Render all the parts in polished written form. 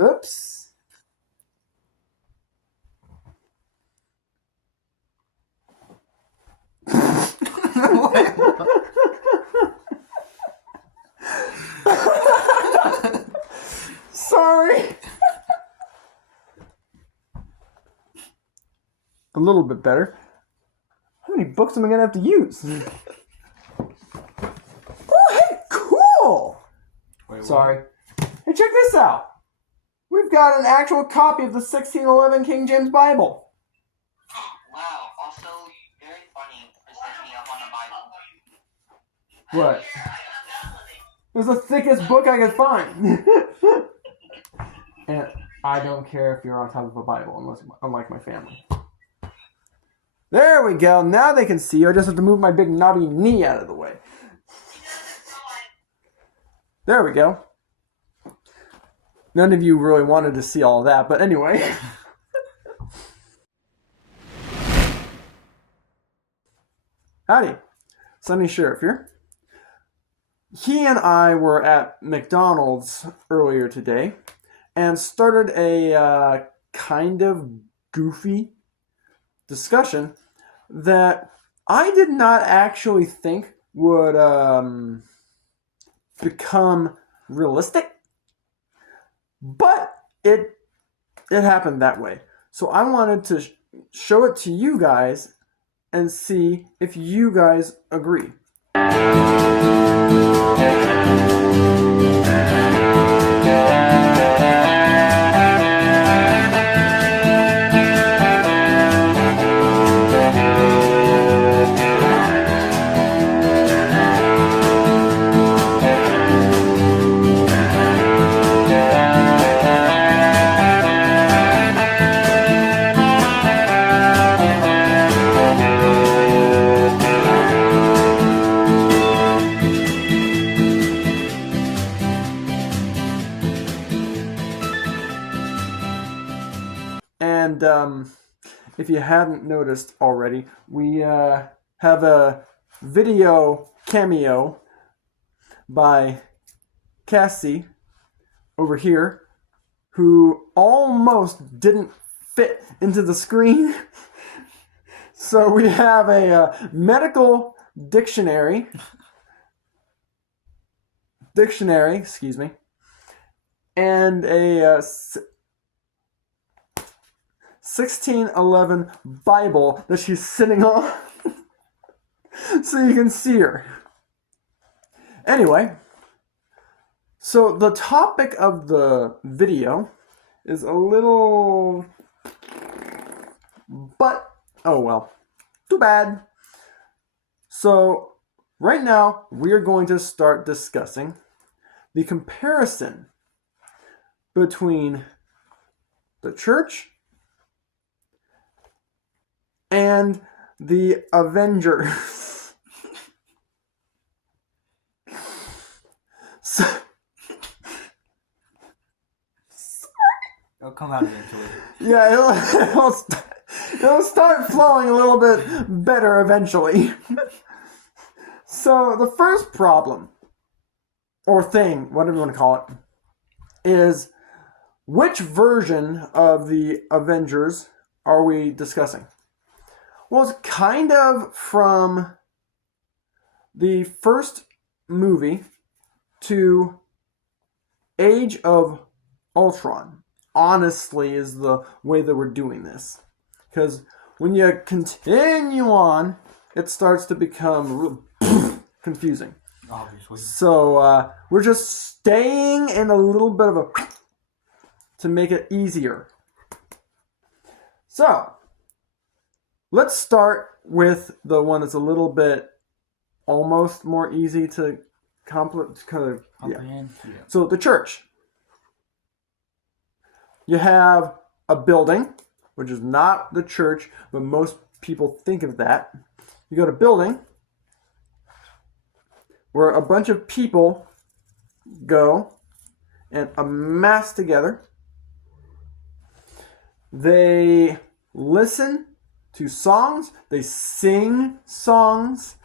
Oops. Sorry. A little bit better. How many books am I going to have to use? Oh, hey, cool! Wait, Sorry. Hey, check this out. We've got an actual copy of the 1611 King James Bible. Wow, also very funny for setting me up on the Bible. What? It was the thickest book I could find. And I don't care if you're on top of a Bible, unlike my family. There we go. Now they can see you. I just have to move my big knobby knee out of the way. There we go. None of you really wanted to see all of that, but anyway. Howdy. Sunny Sheriff here. He and I were at McDonald's earlier today and started a kind of goofy discussion that I did not actually think would become realistic, but it happened that way. So I wanted to show it to you guys and see if you guys agree. And if you hadn't noticed already, we have a video cameo by Cassie over here, who almost didn't fit into the screen. So we have a medical dictionary, excuse me, and a 1611 Bible that she's sitting on. So you can see her. Anyway, so the topic of the video is a little... But, oh well, too bad. So, right now, we're going to start discussing the comparison between the church and the Avengers. So, It'll come out eventually. yeah, it'll start flowing a little bit better eventually. So the first problem, or thing, whatever you want to call it, is which version of the Avengers are we discussing? Well, it's kind of from the first movie to Age of Ultron, honestly, is the way that we're doing this. Because when you continue on, it starts to become confusing. Obviously. So we're just staying in a little bit of a to make it easier. So let's start with the one that's a little bit almost more easy to comprehend. Yeah. So the church. You have a building, which is not the church, but most people think of that. You got a building where a bunch of people go and amass together. They listen to songs, they sing songs,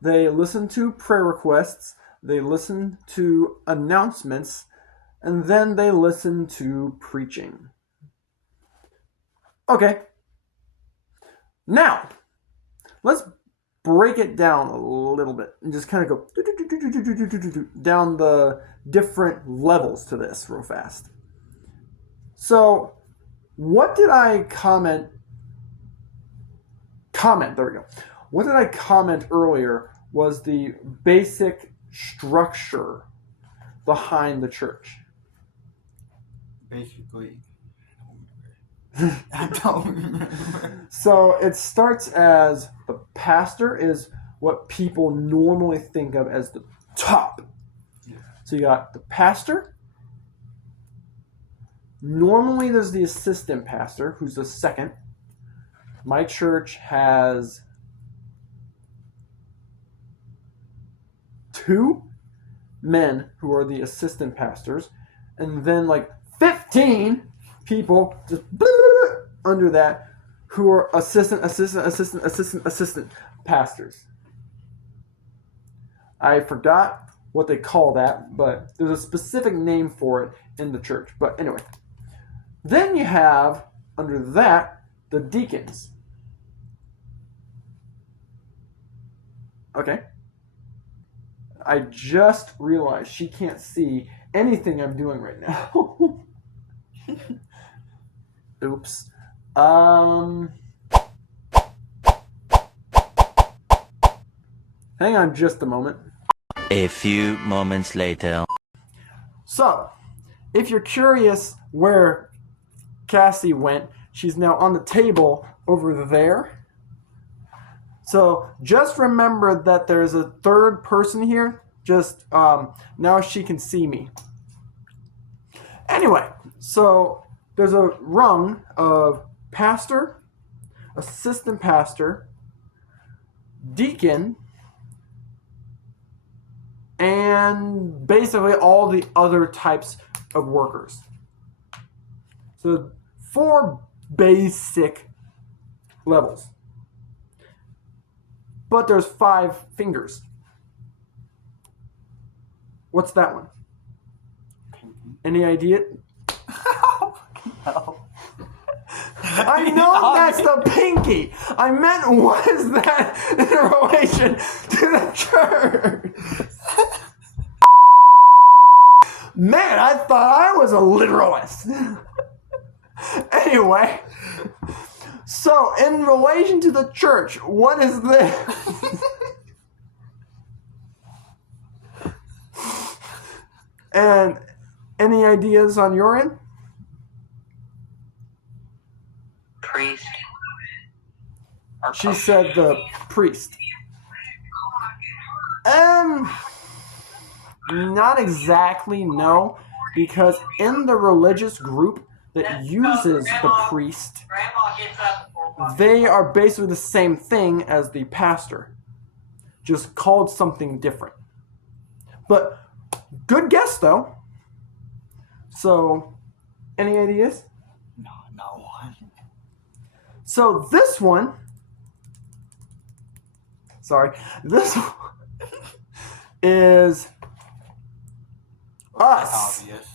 they listen to prayer requests, they listen to announcements, and then they listen to preaching. Okay. Now, let's break it down a little bit and just kind of go down the different levels to this real fast. So, what did I comment? There we go. What did I comment earlier was the basic structure behind the church. Basically, I don't remember. So it starts as the pastor is what people normally think of as the top. So you got the pastor. Normally there's the assistant pastor, who's the second. My church has 2 men who are the assistant pastors, and then like 15 people just under that who are assistant pastors. I forgot what they call that, but there's a specific name for it in the church. But anyway, then you have under that the deacons. Okay. I just realized she can't see anything I'm doing right now. Oops. Hang on just a moment. A few moments later. So, if you're curious where Cassie went, she's now on the table over there. So, just remember that there's a third person here. Just, now she can see me. Anyway, so there's a rung of pastor, assistant pastor, deacon, and basically all the other types of workers. So 4 basic levels. But there's 5 fingers. What's that one? Any idea? No. I know that's the pinky. I meant, what is that in relation to the church? Man, I thought I was a literalist. Anyway, so in relation to the church, what is this? And any ideas on your end? Priest. She said the priest. Not exactly, no, because in the religious group that uses the priest, they are basically the same thing as the pastor, just called something different. But good guess, though. So, any ideas? No, not one. So this one, this one is us. Obvious.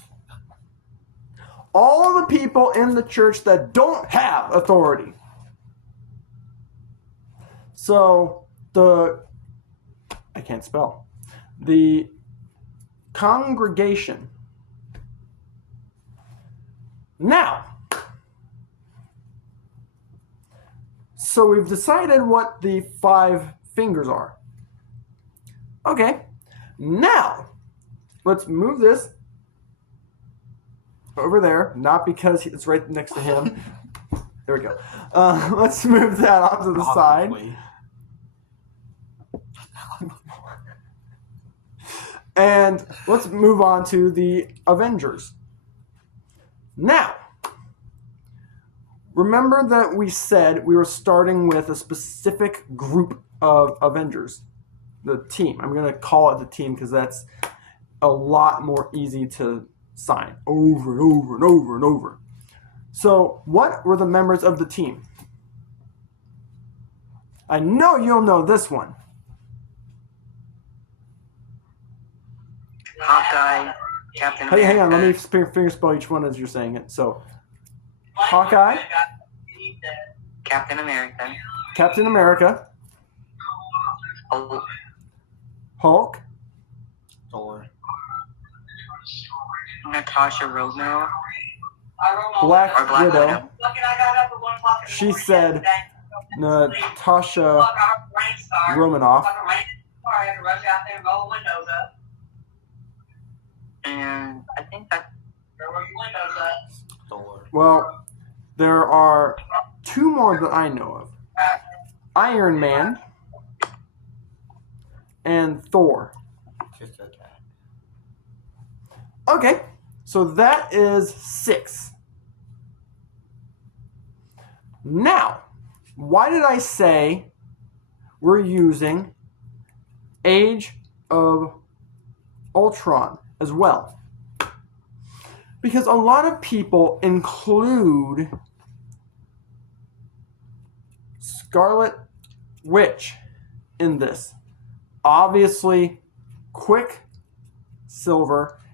All the people in the church that don't have authority. So I can't spell. The congregation. Now, so we've decided what the 5 fingers are. Okay, now let's move this over there, not because it's right next to him. There we go. Let's move that off to the side. Obviously. And let's move on to the Avengers. Now, remember that we said we were starting with a specific group of Avengers. The team. I'm going to call it the team because that's a lot more easy to sign over and over and over and over. So, what were the members of the team? I know you'll know this one. Hawkeye, Captain Hey, hang on. Let me America. finger spell each one as you're saying it. So, Hawkeye, Captain America. Captain America, Hulk. Hulk, Thor. Natasha Romanoff. Black Or Black Widow. Widow. She said Natasha Romanoff. And I think that Thor. Well, there are two more that I know of. Iron Man and Thor. Just a cat. Okay, so that is 6. Now, why did I say we're using Age of Ultron as well? Because a lot of people include Scarlet Witch in this. Obviously, Quicksilver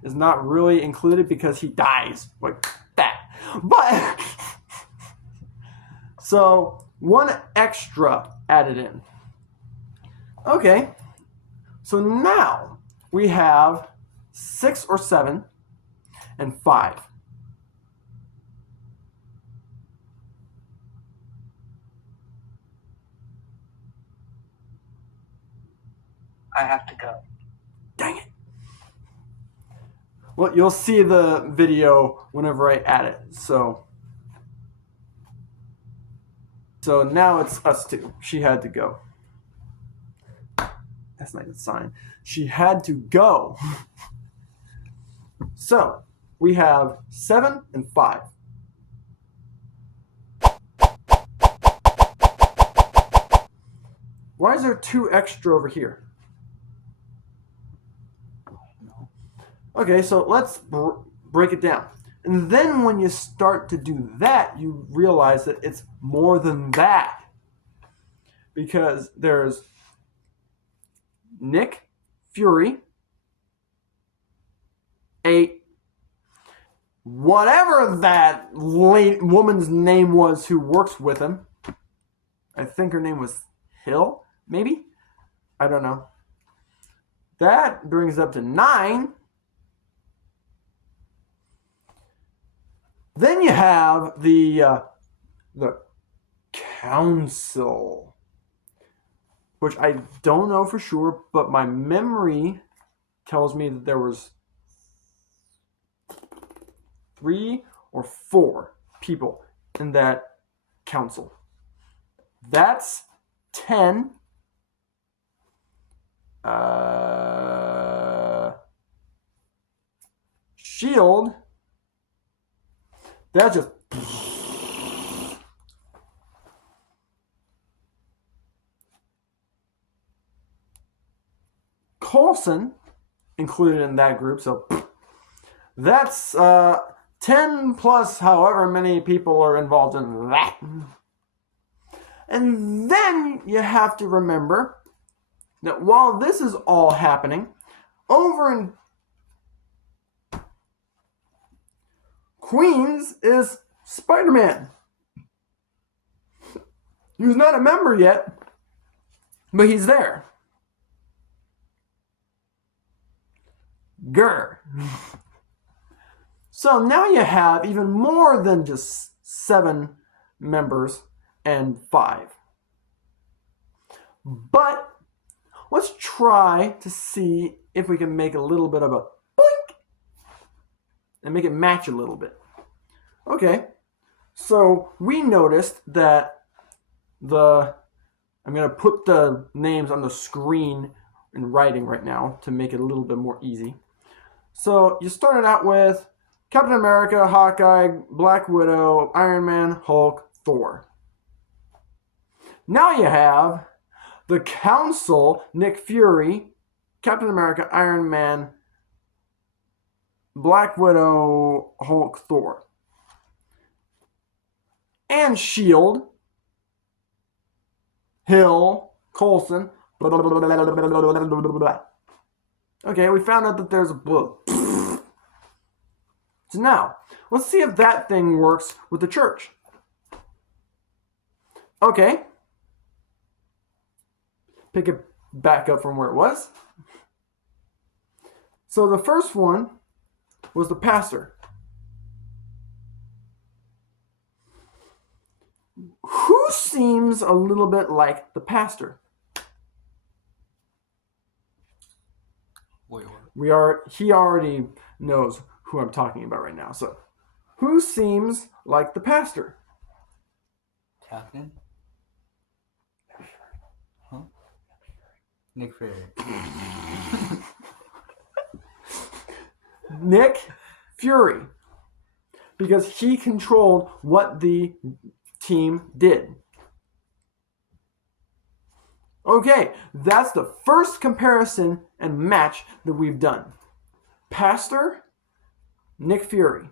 is not really included because he dies like that. But so one extra added in. Okay, so now we have 6 or 7 and 5. I have to go. Dang it. Well, you'll see the video whenever I add it. So now it's us two. She had to go. That's not a good sign. She had to go. So we have 7 and 5. Why is there 2 extra over here? Okay, so let's break it down. And then when you start to do that, you realize that it's more than that. Because there's Nick Fury, 8, whatever that woman's name was who works with him. I think her name was Hill, maybe? I don't know. That brings up to 9. Then you have the council, which I don't know for sure, but my memory tells me that there was 3 or 4 people in that council. That's 10. Shield. That's just Coulson included in that group, so that's 10 plus however many people are involved in that. And then you have to remember that while this is all happening, over in Queens is Spider-Man. He's not a member yet, but he's there. Grr. So now you have even more than just 7 members and 5. But let's try to see if we can make a little bit of a boink and make it match a little bit. Okay, so we noticed that I'm going to put the names on the screen in writing right now to make it a little bit more easy. So you started out with Captain America, Hawkeye, Black Widow, Iron Man, Hulk, Thor. Now you have the Council, Nick Fury, Captain America, Iron Man, Black Widow, Hulk, Thor. And Shield, Hill, Coulson, blah, blah, blah, blah, blah, blah, blah, blah, blah. Okay, we found out that there's a So now, let's see if that thing works with the church. Okay. Pick it back up from where it was. So the first one was the pastor. Who seems a little bit like the pastor? Wait, what? He already knows who I'm talking about right now. So, who seems like the pastor? Captain? Huh? Nick Fury. Nick Fury. Because he controlled what the team did. Okay, that's the first comparison and match that we've done. Pastor, Nick Fury.